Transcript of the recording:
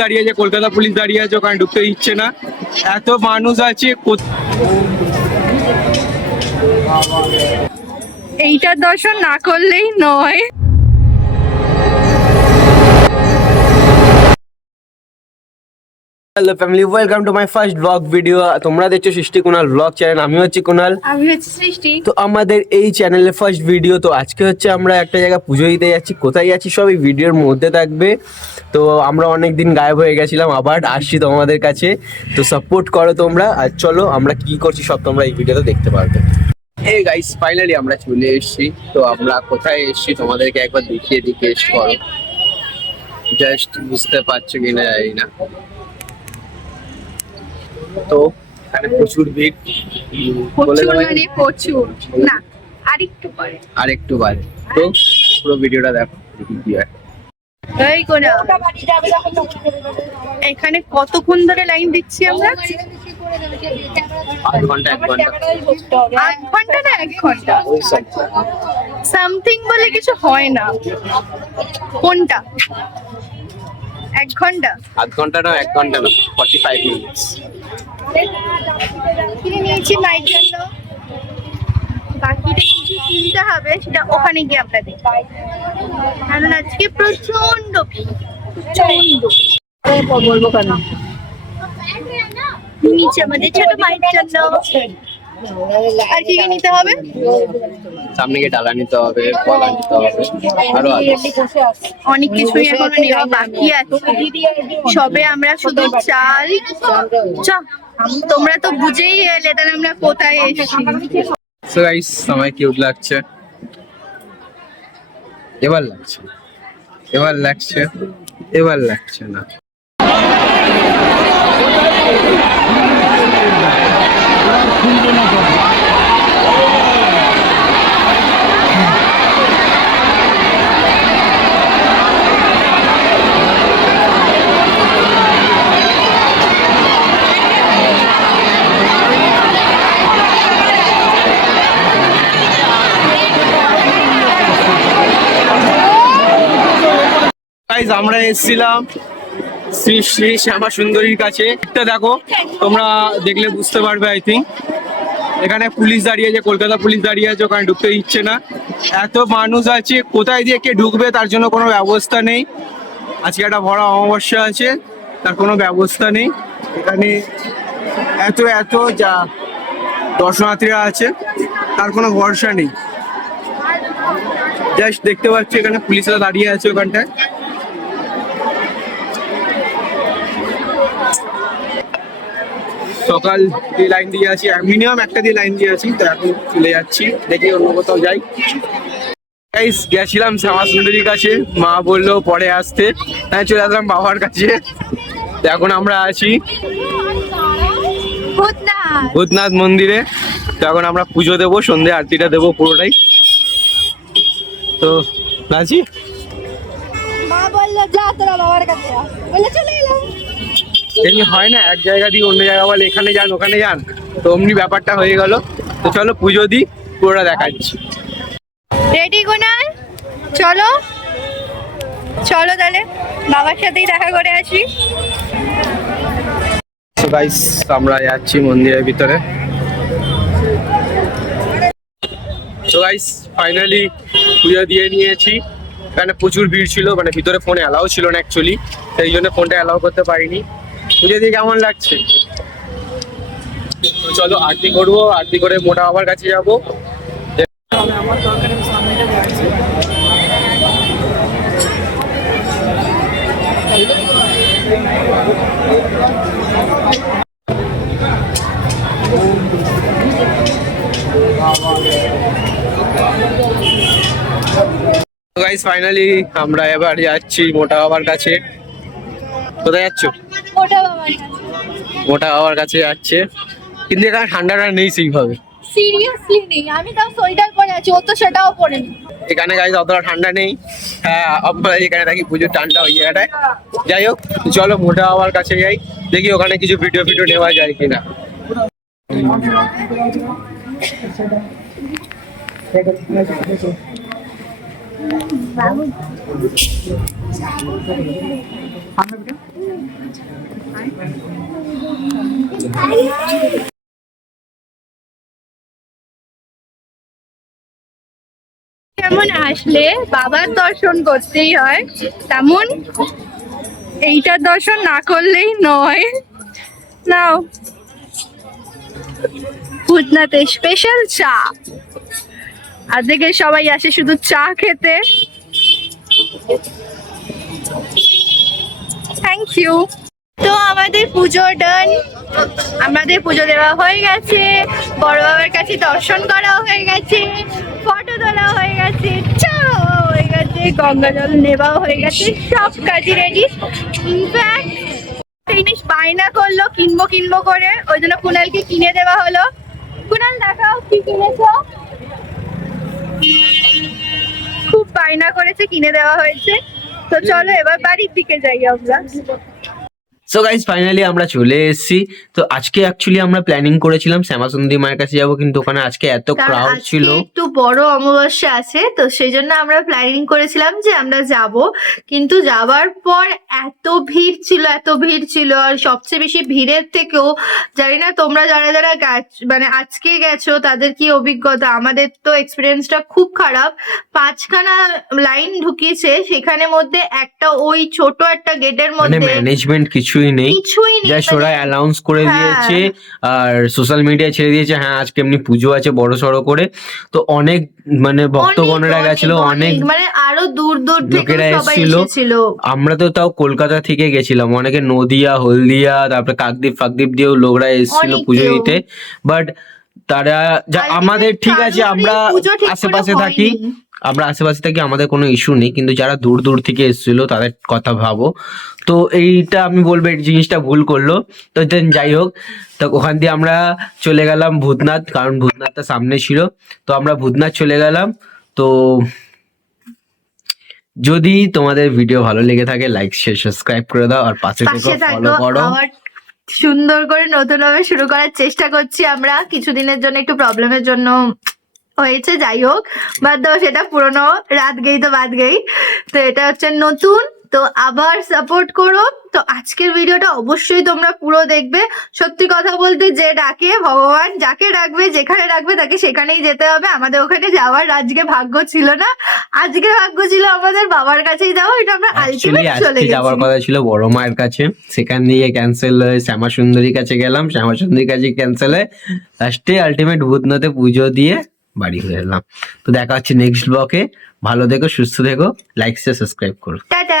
দাঁড়িয়ে আছে, কলকাতা পুলিশ দাঁড়িয়ে আছে, ওখানে ঢুকতে দিচ্ছে না। এত মানুষ আছে। এইটার দর্শন না করলেই নয়। Hello family, welcome to my first blog video. তোমরা দেখছো সৃষ্টি কুনাল ব্লগ চ্যানেল। আমি হচ্ছি কুনাল। আমি হচ্ছে সৃষ্টি। তো আমাদের এই চ্যানেলের ফার্স্ট ভিডিও। তো আজকে হচ্ছে আমরা একটা জায়গায় পুজো দিতে যাচ্ছি। কোথায় যাচ্ছি সব এই ভিডিওর মধ্যে থাকবে। তো আমরা অনেক দিন গায়েব হয়ে গেছিলাম, আবার আসছি তোমাদের কাছে। তো সাপোর্ট করো তোমরা। আর চলো আমরা কি করছি সব তোমরা এই ভিডিওতে দেখতে পারবে। এই গাইস, ফাইনালি আমরা চলে এসেছি। তো আমরা কোথায় এসেছি তোমাদেরকে একবার দেখিয়ে দিই, টেস্ট করো। জাস্ট বুঝতে পারছো কিনা জানি না। তো এখানে প্রচুর ভিড়। বলে প্রচুর দেবো মানে প্রচুর না, আরেকটু পরে। আর একটু বাদে। তো পুরো ভিডিওটা দেখো কি হয়। এই কোনা, এখানে কতক্ষণ ধরে লাইন দিচ্ছি আমরা? আধ ঘন্টা 1 ঘন্টা। 8 ঘন্টা না 1 ঘন্টা সামথিং বলে কিছু হয় না। কোনটা? 1 ঘন্টা? আধ ঘন্টা না 1 ঘন্টা না, 45 মিনিটস। কিনে নিয়েছি মায়ের জন্য। বাকিটা কিছু কিনতে হবে, সেটা ওখানে গিয়ে আমরা দেখি। কারণ আজকে প্রচন্ড ভিড়, প্রচন্ড। বলবো কেন, নিচে আমাদের ছোট মায়ের জন্য। আর কি কি নিতে হবে? সামনে গিয়ে ডালা নিতে হবে, কলা নিতে হবে, আরো অনেক কিছুই এখনো নেওয়া বাকি আছে। সবে আমরা শুধু চাল। তোমরা তো বুঝেই এলে তাহলে আমরা কোথায় এসেছি। সো গাইস, আমায় কিউট লাগছে। এবার লাগছে, এবার লাগছে, এবার লাগছে না। আমরা এসেছিলাম শ্রী শ্রী শ্যামা সুন্দরীর কাছে। এটা দেখো, তোমরা দেখলে বুঝতে পারবে আই থিঙ্ক। এখানে পুলিশ দাঁড়িয়ে আছে, কলকাতা পুলিশ দাঁড়িয়ে আছে, ওখানে ঢুকতে দিচ্ছে না। এত মানুষ আছে, কোথায় দিয়ে কে ঢুকবে তার জন্য কোনো ব্যবস্থা নেই। আজকে একটা ভরা অমাবস্যা আছে, তার কোনো ব্যবস্থা নেই। এখানে এত এত যা দর্শনার্থীরা আছে, তার কোনো ভরসা নেই। জাস্ট দেখতে পাচ্ছি এখানে পুলিশরা দাঁড়িয়ে আছে ওখানটায়। সকাল দিয়ে লাইন দিয়ে আছি, মিনিমাম একটা দিয়ে লাইন দিয়ে আছি। তো এখন চলে যাচ্ছি, দেখি অন্য কোথাও যাই। গাইস, গেছিলাম শ্যামা সুন্দরীর কাছে, মা বললো পরে আসতে। হ্যাঁ, চলে আসলাম বাবার কাছে। তো এখন আমরা আছি ভূতনাথ মন্দিরে। তো এখন আমরা পুজো দেবো, সন্ধ্যে আরতিটা দেবো পুরোটাই। তো রাজি? মা বললো যা তোরা বাবার কাছে, বলে চলে এলাম। এমনি হয় না, এক জায়গা দিয়ে অন্য জায়গা বলে এখানে যান ওখানে যান, তো অমনি ব্যাপারটা হয়ে গেল। তো চলো পুজো দিই, পুরোটা দেখাচ্ছি। রেডি কোনাল? চলো চলো তাহলে বাবার সাথেই দেখা করে আসি। তো গাইস, আমরা যাচ্ছি মন্দিরের ভিতরে। তো গাইস, ফাইনালি পুজো দিয়ে নিয়েছি। এখানে প্রচুর ভিড় ছিল, মানে ভিতরে ফোন অ্যালাউ ছিল না অ্যাকচুয়ালি, সেই জন্য ফোনটা অ্যালাউ করতে পারিনি। পুজো দিয়ে কেমন লাগছে? তো চলো আরতি করবো, আরতি করে মোটা বাবার কাছে যাবো। গাইস, ফাইনালি আমরা এবার যাচ্ছি মোটা বাবার কাছে। কোথায় যাচ্ছ? মোটা বাবার কাছে যাচ্ছে, কিন্তু এখানে ঠান্ডাটা নেই সেইভাবে। সিরিয়াসলি নেই, আমি তাও সোয়েটার পরে আছি, ও তো সেটাও পরেনি। এখানে গাইস অতটা ঠান্ডা নেই। হ্যাঁ, আমরা এখানে থাকি, পুজোর ঠান্ডা ওই জায়গাটায়। যাই হোক, চলো মোটা বাবার কাছে যাই, দেখি ওখানে কিছু ভিডিও নেওয়া যায় কিনা। যেমন আসলে বাবার দর্শন করতেই হয়, তেমন এইটার দর্শন না করলেই নয়। নাও ভূতনাথে স্পেশাল চা, আর দেখে সবাই আসে শুধু চা খেতে। Thank you. তো আমাদের পুজো ডান, আমাদের পুজো দেওয়া হয়ে গেছে, বড় বাবার কাছে দর্শন করা হয়ে গেছে, ফটো তোলা হয়ে গেছে, চা হয়ে গেছে, গঙ্গা জল নেওয়া হয়ে গেছে, সব কাজই রেডি। ইনফ্যাক্ট জিনিস বায়না করলো কিনবো কিনবো করে, ওই জন্য কুনালকে কিনে দেওয়া হলো। কুনাল দেখাও কি কিনেছো। খুব বায়না করেছে, কিনে দেওয়া হয়েছে। তো চলো এবার বাড়ির দিকে যাই আমরা। সো গাইস ফাইনালি আমরা চলে এসেছি। তো আজকে অ্যাকচুয়ালি আমরা প্ল্যানিং করেছিলাম শ্যামাসুন্দরী মায়ের কাছে যাবো, কিন্তু ওখানে আজকে এত কারণ ক্রাউড আজকে ছিল। একটু বড় অমাবস্যা আছে, তো সেই জন্য আমরা প্ল্যানিং করেছিলাম যে আমরা যাব, কিন্তু যাওয়ার পর এত ভিড় ছিল, এত ভিড় ছিল। আর সবচেয়ে বেশি ভিড়ের থেকেও, জানি না তোমরা যারা যারা মানে আজকে গেছো তাদের কি অভিজ্ঞতা, আমাদের তো এক্সপিরিয়েন্সটা খুব খারাপ। 5খানা লাইন ঢুকিয়েছে, সেখানে মধ্যে একটা ওই ছোট একটা গেটের মানে মধ্যে ম্যানেজমেন্ট কিছুই নেই, কিছুই নেই। জাস্ট ওরা অ্যানাউন্স করে হ্যাঁ। দিয়েছে আর সোশ্যাল মিডিয়ায় ছেড়ে দিয়েছে হ্যাঁ আজকে এমনি পুজো আছে বড় সড়ো করে। তো অনেক মানে ভক্তগণেরা গেছিল, অনেক মানে আরো দূর দূর থেকে লোকেরা সবাই এসেছিল। এসেছিল। আমরা তো তাও কলকাতা থেকে গেছিলাম, অনেকে নদিয়া হলদিয়া তারপরে কাকদ্বীপ ফাকদ্বীপ দিয়েও লোকরা এসেছিল অনেক পুজো কেউ। দিতে। বাট তারা যা Ultimate আমাদের ঠিক আছে, কারোরই আমরা পুজো ঠিক করে আশেপাশে থাকি, হয়নি। আমরা আশেপাশে থাকি, আমাদের কোনো ইস্যু নেই, কিন্তু যারা দূর দূর থেকে এসেছিল তাদের কথা ভাবো। তো এইটা আমি বলবো এই জিনিসটা ভুল করলো। তো দেন যাই হোক, তো ওখান দিয়ে আমরা চলে গেলাম ভূতনাথ, কারণ ভূতনাথটা সামনে ছিল। তো আমরা ভূতনাথ চলে গেলাম। তো যদি তোমাদের ভিডিও ভালো লেগে থাকে লাইক শেয়ার সাবস্ক্রাইব করে দাও, আর পাশে থেকে পাশে ফলো থাকো। করো। আবার সুন্দর করে নতুন ভাবে শুরু করার চেষ্টা করছি আমরা, কিছুদিনের জন্য একটু প্রবলেমের জন্য হয়েছে, যাই হোক বাদ দাও সেটা, পুরনো রাত গেই তো বাদ গেই। তো এটা হচ্ছে নতুন, তো আবার সাপোর্ট করো। তো আজকের ভিডিওটা অবশ্যই তোমরা পুরো দেখবে। সত্যি কথা বলতে, যে ডাকে ভগবান, যাকে ডাকবে যেখানে ডাকবে তাকে সেখানেই যেতে হবে। আমাদের ওখানে যাওয়ার আজকে ভাগ্য ছিল না, আজকে ভাগ্য ছিল আমাদের বাবার কাছেই যাওয়া। এটা আমরা অ্যাকচুয়ালি আলটিমেট চলে আজকে যাওয়ার গেছি। কথা ছিল বড় মায়ের কাছে, সেখান দিয়ে ক্যান্সেল হয়ে শ্যামা সুন্দরীর কাছে গেলাম, শ্যামা সুন্দরীর কাছে ক্যান্সেল হয়ে লাস্টে আলটিমেট ভূতনাথে পুজো দিয়ে বাড়ি ফিরে এলাম। তো দেখা হচ্ছে নেক্সট ব্লকে। ভালো থেকো, সুস্থ থেকো, লাইক শেয়ার সাবস্ক্রাইব করো। টাটা।